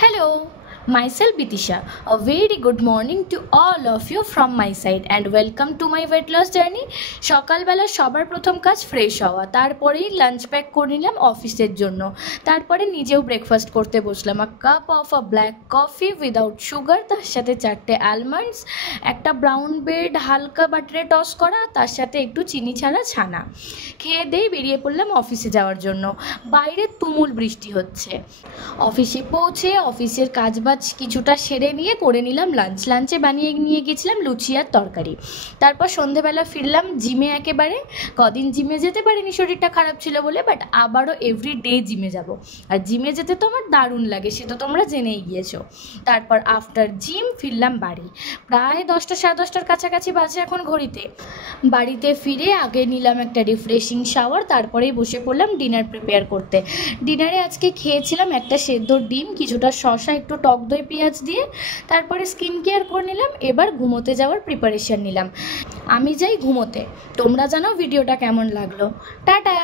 Hello, myself Bitisha. A very good morning to all of you from my side and welcome to my weight loss journey. সকালবেলা সবার প্রথম কাজ fresh হওয়া, তারপরেই lunch pack করে নিলাম অফিসের জন্য। তারপরে নিজেও ব্রেকফাস্ট করতে বসলাম। Cup of a black coffee without sugar, তার সাথে 4টে আলমন্ডস, একটা ব্রাউন ব্রেড হালকা বাটারে টস করা, তার সাথে একটু চিনি ছাড়া ছানা। খেয়ে দিয়ে বেরিয়ে পড়লাম অফিসে যাওয়ার জন্য। বাইরে তুমুল বৃষ্টি হচ্ছে। অফিসে পৌঁছে অফিসের কাজবাজ কিছুটা সেরে নিয়ে করে নিলাম লাঞ্চে বানিয়ে নিয়ে গেছিলাম লুচি আর তরকারি। তারপর সন্ধেবেলা ফিরলাম জিমে। একেবারে কদিন জিমে যেতে পারিনি, শরীরটা খারাপ ছিল বলে, বাট আবারও এভরিডে জিমে যাব। আর জিমে যেতে তো আমার দারুণ লাগে, সে তো তোমরা জেনেই গিয়েছো। তারপর আফটার জিম ফিরলাম বাড়ি। প্রায় 10টা সাড়ে 10টার কাছাকাছি বাজে এখন ঘড়িতে। বাড়িতে ফিরে আগে নিলাম একটা রিফ্রেশিং শাওয়ার, তারপরেই বসে পড়লাম ডিনার প্রিপেয়ার করতে। ডিনারে আজকে খেয়েছিলাম একটা সেদ্ধ ডিম, কিছুটা শসা, একটু টক দই পেঁয়াজ দিয়ে। তারপরে স্কিন কেয়ার করে নিলাম। এবার ঘুমোতে যাওয়ার প্রিপারেশন নিলাম। আমি যাই ঘুমোতে। তোমরা জানাও ভিডিওটা কেমন লাগলো। টাটা।